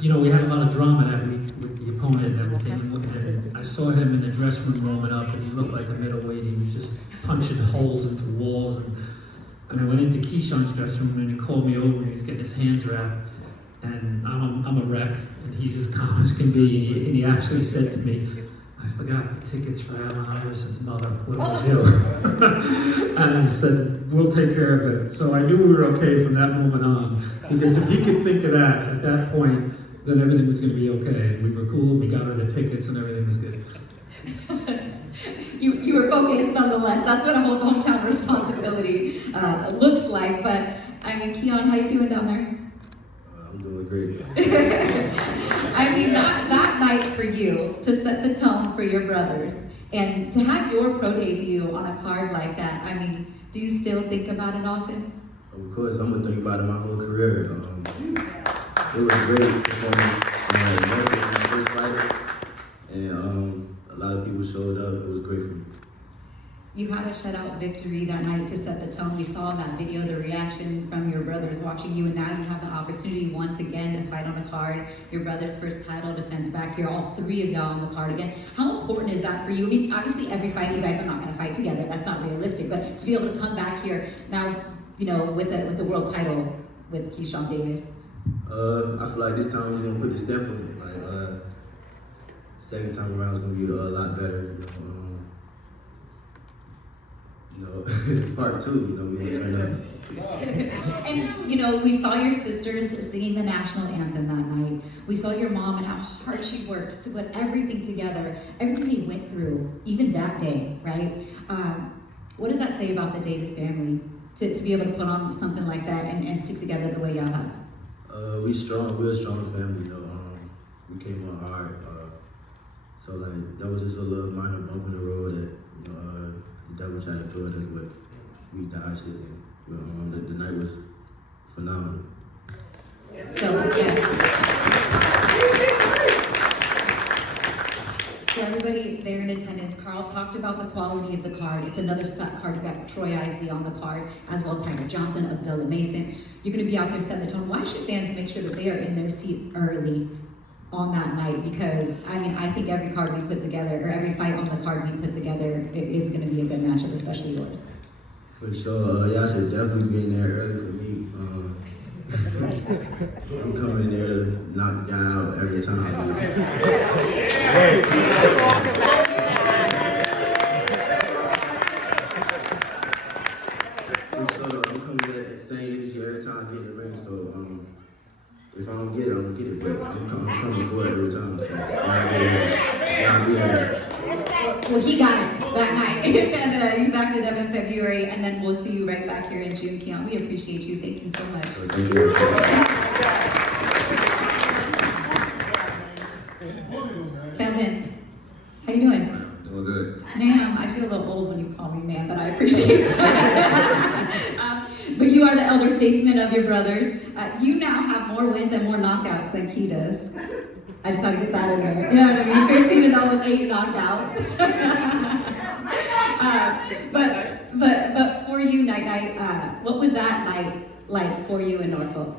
we had a lot of drama that week with the opponent and everything. And I saw him in the dressing room warming up, and he looked like a middleweight. He was just punching holes into walls. And I went into Keyshawn's dressing room, and he called me over, and he was getting his hands wrapped. And I'm a wreck, and he's as calm as can be. And he actually said to me, "I forgot the tickets for Allen Iverson's mother. What do I do?" And I said, "We'll take care of it." So I knew we were okay from that moment on. Because if he could think of that at that point, then everything was going to be okay. And we were cool, we got her the tickets, and everything was good. You were focused nonetheless. That's what a hometown responsibility looks like. But, I mean, Keon, how you doing down there? I'm doing great. I mean, that night for you, to set the tone for your brothers, and to have your pro debut on a card like that, I mean, do you still think about it often? Of course, I'm going to think about it my whole career. It was a great performance. Norfolk was my first fight, and a lot of people showed up. It was great for me. You had a shutout victory that night to set the tone. We saw in that video the reaction from your brothers watching you, and now you have the opportunity once again to fight on the card. Your brother's first title defense back here, all three of y'all on the card again. How important is that for you? I mean, obviously every fight you guys are not going to fight together. That's not realistic. But to be able to come back here now, with the world title with Keyshawn Davis. I feel like this time we're going to put the step on it. Like, second time around is going to be a lot better. It's part two, we're going to turn up. And, we saw your sisters singing the national anthem that night. We saw your mom and how hard she worked to put everything together, everything they went through, even that day, right? What does that say about the Davis family, to be able to put on something like that and stick together the way y'all have? We're a strong family, we came up hard. So, that was just a little minor bump in the road that, the devil tried to throw at us, but we dodged it. And, the night was phenomenal. So, yes. For everybody there in attendance, Carl talked about the quality of the card. It's another stock card. You got Troy Isley on the card, as well as Tiger Johnson, Abdullah Mason. You're going to be out there setting the tone. Why should fans make sure that they are in their seat early on that night? Because, I think every card we put together, or every fight on the card we put together, is going to be a good matchup, especially yours. For sure. Y'all should definitely be in there early for me. I'm coming in there to knock the guy out every time. For sure. I'm coming in there same energy every time I get in the ring. So, if I don't get it, I don't get it, but I'm coming for it every time, so y'all be there. Well, he got it that night, and you backed it up in February, and then we'll see you right back here in June. Keon, we appreciate you. Thank you so much. Thank you. Kelvin, how you doing? Doing good. Ma'am, I feel a little old when you call me ma'am, but I appreciate that. But you are the elder statesman of your brothers. You now have more wins and more knockouts than Key does. I just had to get that in there. You know what I mean? 15-0 with 8 knockouts. But for you, Night, what was that night like for you in Norfolk?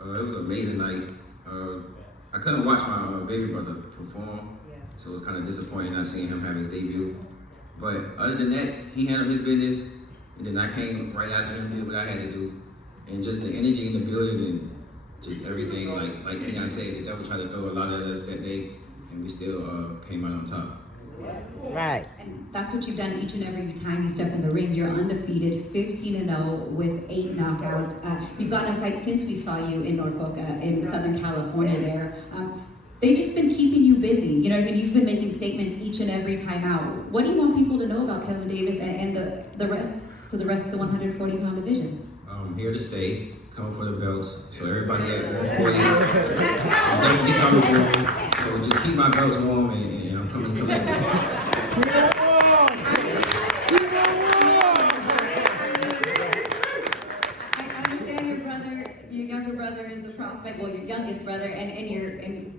It was an amazing night. I couldn't watch my baby brother perform, so it was kind of disappointing not seeing him have his debut. But other than that, he handled his business, and then I came right after him, did what I had to do, and just the energy in the building and just everything. Like Keon said, the devil tried to throw a lot at us that day, and we still came out on top. That's right. And that's what you've done each and every time you step in the ring. You're undefeated, 15-0 with 8 knockouts. You've gotten a fight since we saw you in Norfolk, in Southern California there. They've just been keeping you busy. You know what I mean? You've been making statements each and every time out. What do you want people to know about Kelvin Davis and the rest of the 140-pound division? I'm here to stay, coming for the belts. So everybody at 140, I'm definitely coming for them. So just keep my belts warm, and I'm coming. I understand your younger brother is a prospect. Well, your youngest brother, and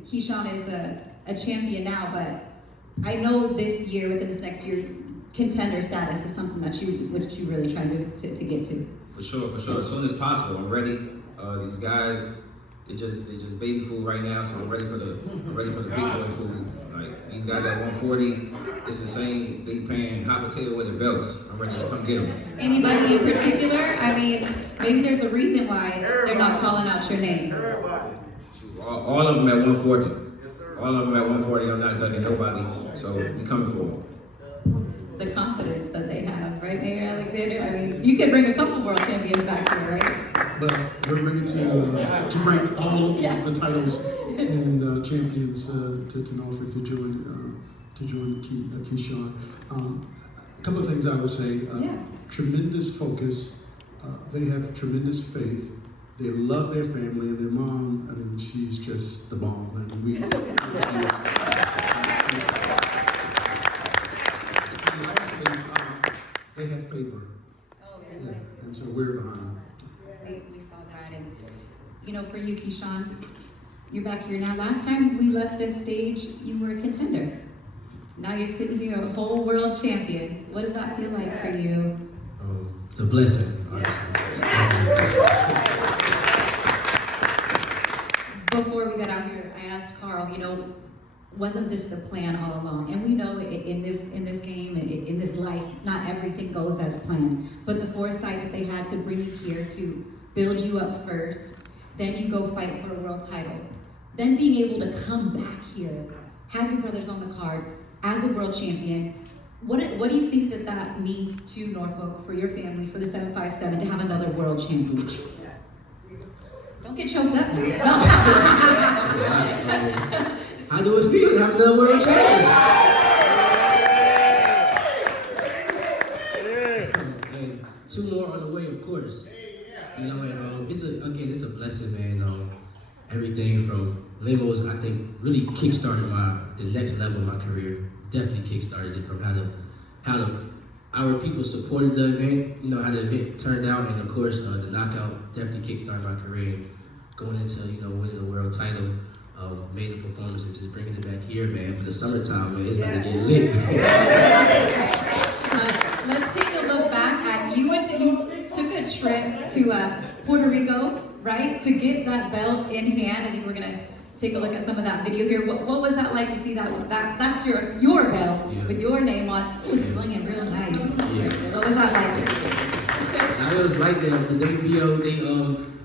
Keyshawn is a champion now. But I know this year, within this next year, contender status is something that you really trying to get to. For sure. As soon as possible, I'm ready. These guys, They just baby food right now, so I'm ready for the big boy food. Like these guys at 140, it's the same. They paying hot potato with the belts. I'm ready to come get them. Anybody in particular? I mean, maybe there's a reason why they're not calling out your name. All of them at 140. All of them at 140. I'm not ducking nobody. So we coming for them. The confidence that they have, right, Mayor Alexander? I mean, you could bring a couple world champions back here, right? But we're ready to bring all of the titles and champions to Norfolk to join Keyshawn. A couple of things I would say. Tremendous focus. They have tremendous faith. They love their family and their mom. I mean, she's just the bomb. And they have favor. Oh, yeah. And so we're behind them. We saw that. And, you know, for you, Keyshawn, you're back here now. Last time we left this stage, you were a contender. Now you're sitting here, a whole world champion. What does that feel like for you? It's a blessing, honestly. Before we got out here, I asked Carl, you know, wasn't this the plan all along? And we know in this game, in this life, not everything goes as planned. But the foresight that they had to bring you here to build you up first, then you go fight for a world title, then being able to come back here, have your brothers on the card as a world champion. What do you think that means to Norfolk, for your family, for the 757, to have another world champion? Don't get choked up now. How do it feel to have another world champion? And two more on the way, of course. You know, and it's a blessing, man. Everything from limos, I think, really kickstarted the next level of my career. Definitely kickstarted it from how our people supported the event. You know how the event turned out, and of course the knockout definitely kickstarted my career. And going into winning the world title. Amazing performance and just bringing it back here, man, for the summertime, man. It's about to get lit. Let's take a look back at you took a trip to Puerto Rico, right, to get that belt in hand. I think we're gonna take a look at some of that video here. What was that like to see that's your belt with your name on it? It was blinging real nice. Yeah. What was that like? Now it was like the WBO. They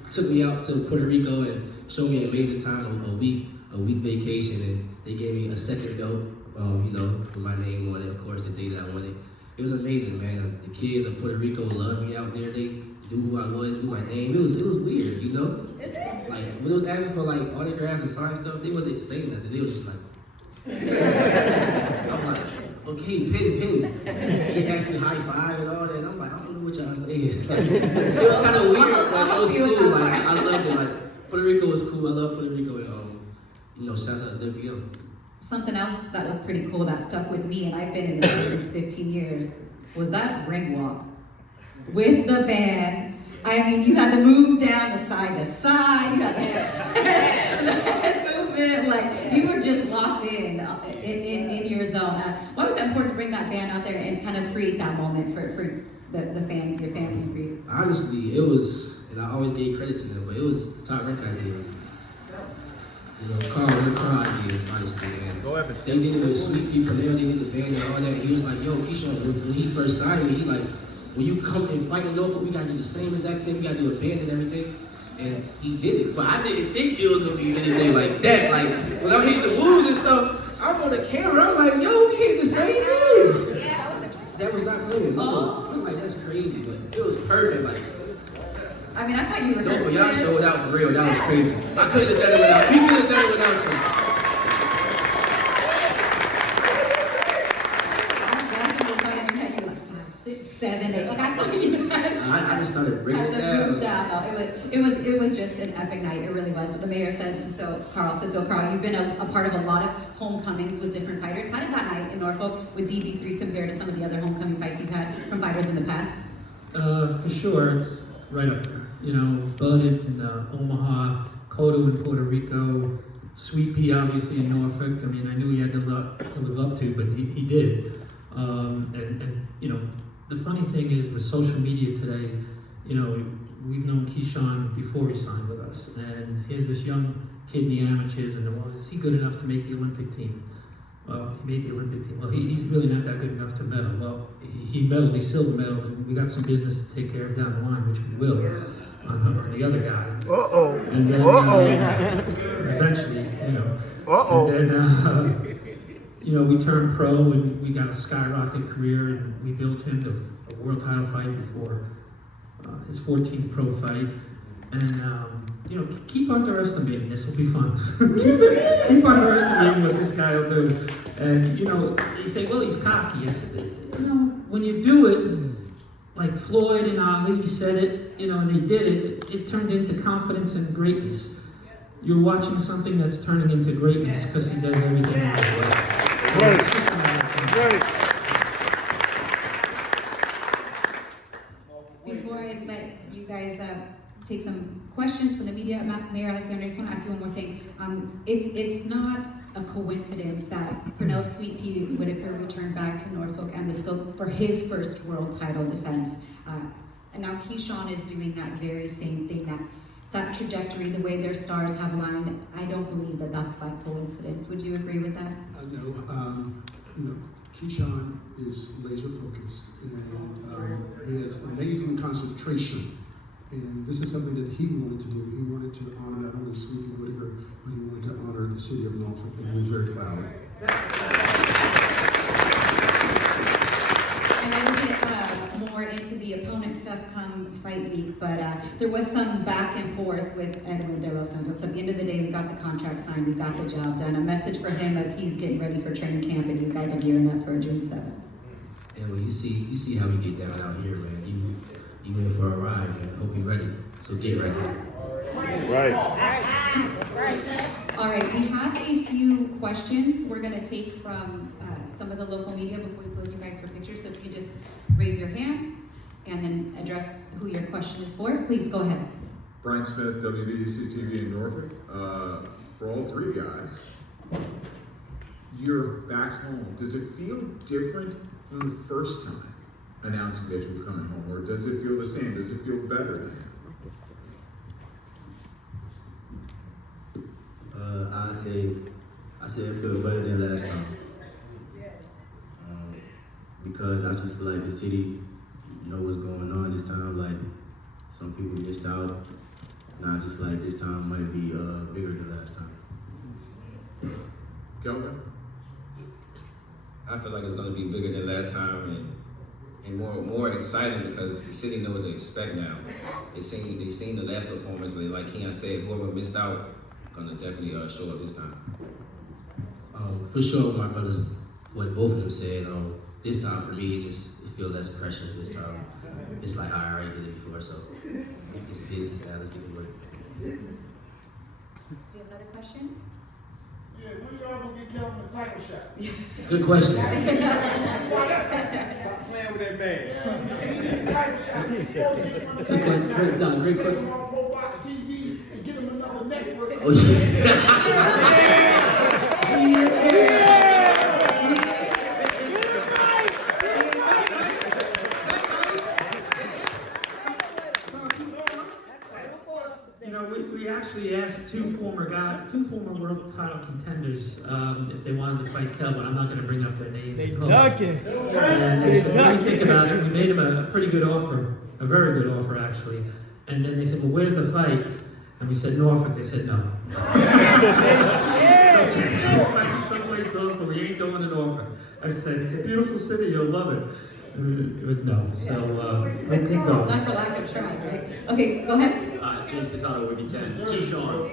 took me out to Puerto Rico and showed me an amazing time, a week vacation, and they gave me a second belt, with my name on it, of course, the day that I won it. It was amazing, man. The kids of Puerto Rico loved me out there. They knew who I was, knew my name. It was weird, you know? Is it? Like, when it was asking for, like, autographs and signed stuff, they wasn't saying nothing. They was just like, I'm like, okay, pin. They asked me high five and all that. I'm like, I don't know what y'all saying. Like, it was kind of weird, but it was cool. Like, I loved it. Like, Puerto Rico was cool. I love Puerto Rico. And, shouts out to WBO. Something else that was pretty cool that stuck with me, and I've been in this business 15 years, was that ring walk with the band. I mean, you had the moves down to side, you had the head movement, like you were just locked in your zone. Why was that important to bring that band out there and kind of create that moment for the fans, your family, and for you? Honestly, it was, and I always gave credit to them, but it was the top rank idea. Carl ideas, honestly, and they did it with Sweet People Now, they did the band and all that. He was like, yo, Keyshawn, when he first signed me, he like, when you come and fight in Norfolk, we gotta do the same exact thing, we gotta do a band and everything. And he did it, but I didn't think it was gonna be anything like that. Like, when I'm hitting the moves and stuff, I'm on the camera, I'm like, yo, we hit the same moves. That was not planned. No. I'm like, that's crazy, but it was perfect. Like, I mean, I thought you were no, but y'all showed out for real. That was crazy. I couldn't have done it without. We couldn't have done it without you. I definitely thought in your head you were like 5, 6, 7, 8. Like I thought you had. I just started bringing it down. No, it was just an epic night. It really was. But the mayor said so. Carl, you've been a part of a lot of homecomings with different fighters. How did that night in Norfolk with DB3 compare to some of the other homecoming fights you've had from fighters in the past? For sure, it's right up there. Bud in Omaha, Cotto in Puerto Rico, Sweet Pea obviously in Norfolk. I mean, I knew he had to live up to, but he did. And the funny thing is with social media today, we've known Keyshawn before he signed with us, and here's this young kid in the amateurs, and well, is he good enough to make the Olympic team? Well, he made the Olympic team. Well, he's really not that good enough to medal. Well, he medaled, he silver medaled, and we got some business to take care of down the line, which we will, on the other guy. And then, eventually, you know. And then, you know, we turned pro, and we got a skyrocket career, and we built him to a world title fight before his 14th pro fight. And, you know, keep underestimating this. Will be fun. keep underestimating what this guy will do. And, you know, they say, well, he's cocky. I said, you know, when you do it, like Floyd and Ali said it, you know, and they did it, it turned into confidence and greatness. You're watching something that's turning into greatness because he does everything the right way. Right. Before I let you guys take some questions from the media, Mayor Alexander, I just want to ask you one more thing. It's not a coincidence that Pernell Sweet Pea Whitaker returned back to Norfolk and the scope for his first world title defense. And now Keyshawn is doing that very same thing, that trajectory, the way their stars have aligned. I don't believe that that's by coincidence. Would you agree with that? No, you know, Keyshawn is laser focused, and he has amazing concentration. And this is something that he wanted to do. He wanted to honor not only Sweet Pea Whitaker, but he wanted to honor the city of Norfolk, and we're very proud. And I will get more into the opponent stuff come fight week, but there was some back and forth with Edwin De Los Santos. At the end of the day, we got the contract signed, we got the job done. A message for him as he's getting ready for training camp, and you guys are gearing up for June 7th. And when you see how we get down out here, man, you in for a ride, man. Hope you're ready. So get ready. Right. All right, we have a few questions we're going to take from some of the local media before we close you guys for pictures. So if you could just raise your hand and then address who your question is for, please go ahead. Brian Smith, WBC-TV in Norfolk. For all three guys, you're back home. Does it feel different from the first time announcing that you were coming home, or does it feel the same? Does it feel better than that? I say it feel better than last time. Because I just feel like the city know what's going on this time. Like some people missed out, and I just feel like this time might be bigger than last time. Kelvin? I feel like it's going to be bigger than last time and more exciting because the city know what to expect now. They seen the last performance. Like Keon said, whoever missed out gonna definitely show up this time. For sure, my brothers, what both of them said. This time for me, it feel less pressure. This time, it's like I already did it before, so it's business now. Let's get to work. Do you have another question? Yeah, when y'all gonna get Kelvin a title shot? Good question. Stop playing with that man. Title shot. Great question. Box TV and get him another network. Oh, yeah. You know, we actually asked two former world title contenders if they wanted to fight Kelvin. I'm not going to bring up their names. And they said, what do you think about it? We made him a pretty good offer, a very good offer actually. And then they said, well, where's the fight? And we said Norfolk. They said no. No chance. We'll fight you someplace else, but we ain't going to Norfolk. I said, it's a beautiful city. You'll love it. It was no. So we'll keep going. Not for lack of trying, right? Okay, go ahead. James Casado, Wiki 10. Keyshawn,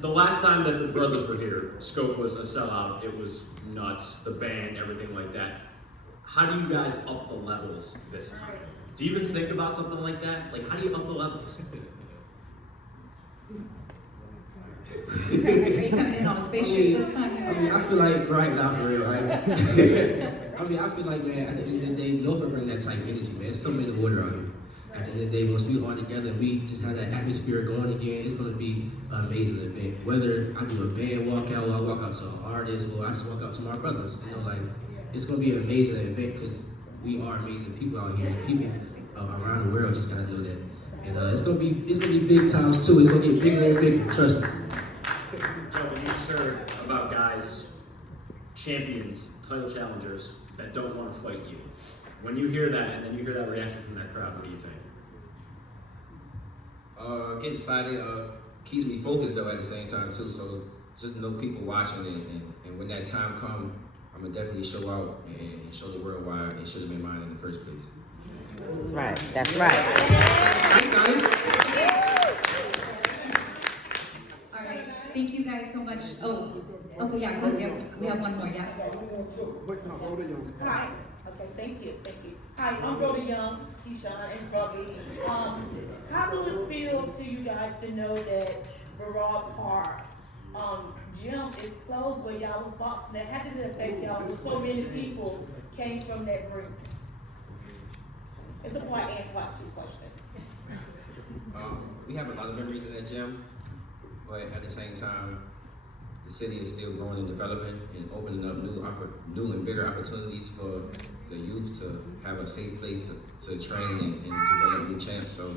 the last time that the brothers were here, Scope was a sellout. It was nuts. The band, everything like that. How do you guys up the levels this time? Do you even think about something like that? Like, how do you up the levels? Are you coming in on a spaceship this time? I mean, I feel like, right now for real, right? I mean, I feel like, man, at the end of the day, Norfolk bring that type energy, man. It's something in the water out here. At the end of the day, once we all together, we just have that atmosphere going again. It's going to be an amazing event. Whether I do a band walkout, or I walk out to an artist, or I just walk out to my brothers, you know, like, it's going to be an amazing event because we are amazing people out here. And people around the world just got to know that And it's gonna be big times too. It's gonna get bigger and bigger. Trust me. Kelvin, you just heard about guys, champions, title challengers that don't want to fight you. When you hear that, and then you hear that reaction from that crowd, what do you think? Getting excited keeps me focused though at the same time too. So just know people watching and when that time comes, I'm gonna definitely show out and show the world why it should have been mine in the first place. Right, that's right. All right, thank you guys so much. Oh, okay, yeah, go ahead. We have one more, yeah. Wait, no, hold it, young. Hi. Okay, thank you. Hi, I'm Brody Young, Keyshawn, and Brody. How do it feel to you guys to know that Barrard Park gym is closed where y'all was boxing? That how did it affect y'all? With so many people came from that group. It's a part and part two question. We have a lot of memories in that gym, but at the same time, the city is still growing and developing and opening up new and bigger opportunities for the youth to have a safe place to train and develop new champs. So,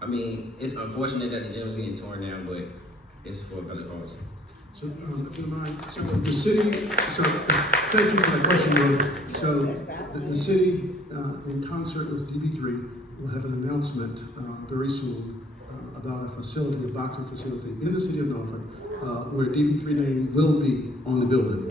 I mean, it's unfortunate that the gym is getting torn down, but it's for a better cause. So, if you don't mind, so the city, so thank you for that question, Brody. So, the city, in concert with DB3, will have an announcement very soon about a facility, a boxing facility in the city of Norfolk, where DB3 name will be on the building.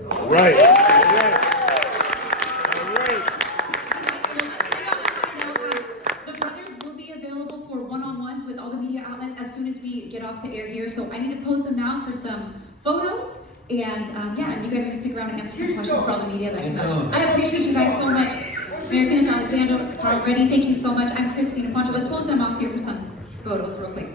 The brothers will be available for one-on-ones with all the media outlets as soon as we get off the air here. So I need to post them now for some photos. And and you guys are going to stick around and answer some questions for all the media that come. I appreciate you guys so much. Mayor Kenneth Alexander, Carl Reddy, thank you so much. I'm Christina Poncho. Let's close them off here for some photos real quick.